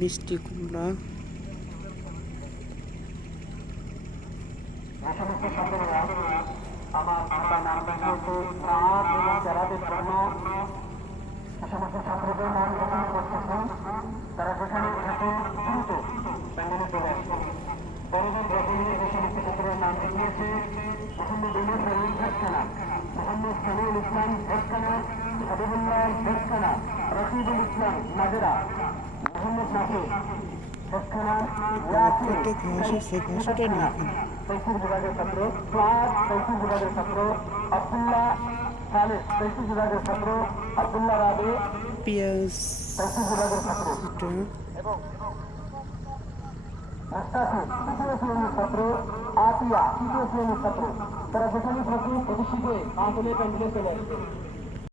মিষ্টি কুমড়া, আমার খাতার নাম লিখিয়েছে রাত এবং যারাদের জন্য যে সমস্ত ছাত্রদের নাম গ্রহণ করতেছেন তারা সেখানে থেকে দ্রুত প্যান্ডেলে চলে আসবেন। বড়দের গ্রহণে যে সমস্ত ছাত্রের নাম লিখিয়েছে মোহাম্মদ উমর ফরিদ হেডখানা, মোহাম্মদ সামিউল ইসলাম হেডখানা, হাবিবুল্লাহ হেডখানা, রশিদুল ইসলাম নাজেরা, মোহাম্মদ নাসির হেডখানা, ইয়াসির কত ঘাস আছে, ঘাসটা নিয়ে খান। তৈসির বিভাগের ছাত্র, ক্লাস তৈসির বিভাগের ছাত্র, আব্দুল্লাহ খালেদ তৈসির বিভাগের ছাত্র, আব্দুল্লাহ রাবি পেঁয়াজ তৈসির বিভাগের ছাত্র এটা এবং মুস্তাফিজ তৃতীয় শ্রেণীর ছাত্র, আতিয়া তৃতীয় শ্রেণীর ছাত্র। তারা যেখানে থাকুক অতি শীঘ্রই মাহফিলের প্যান্ডেলে চলে আসবে।